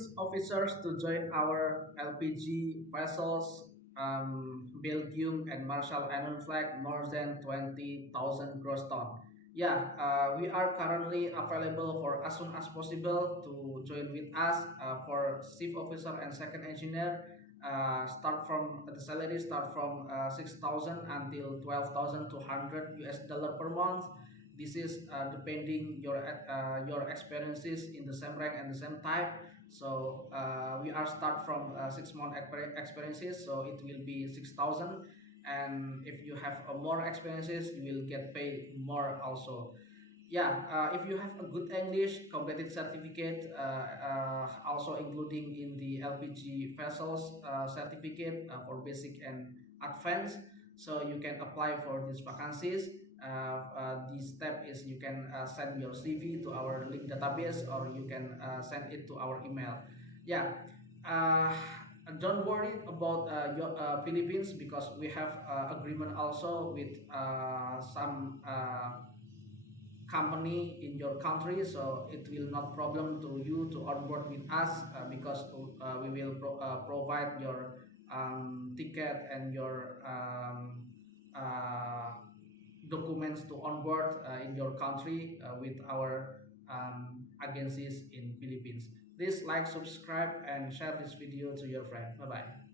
Philippines officers to join our LPG vessels, Belgium and Marshall Island flag more than 20,000 gross ton. Yeah, we are currently available for as soon as possible to join with us for chief officer and second engineer. Start from the salary start from 6,000 until 12,200 US dollar per month. This is depending your experiences in the same rank and the same type. So we are start from 6 month experiences, so it will be 6,000. And if you have more experiences, you will get paid more also. Yeah, if you have a good English completed certificate, also including in the LPG vessels certificate for basic and advanced, so you can apply for these vacancies. The step is you can send your CV to our link database, or you can send it to our email. Yeah, uh, don't worry about your Philippines, because we have agreement also with some company in your country, so it will not problem to you to onboard with us, because we will provide your ticket and your documents to onboard in your country with our agencies in Philippines. Please like, subscribe, and share this video to your friend. Bye bye.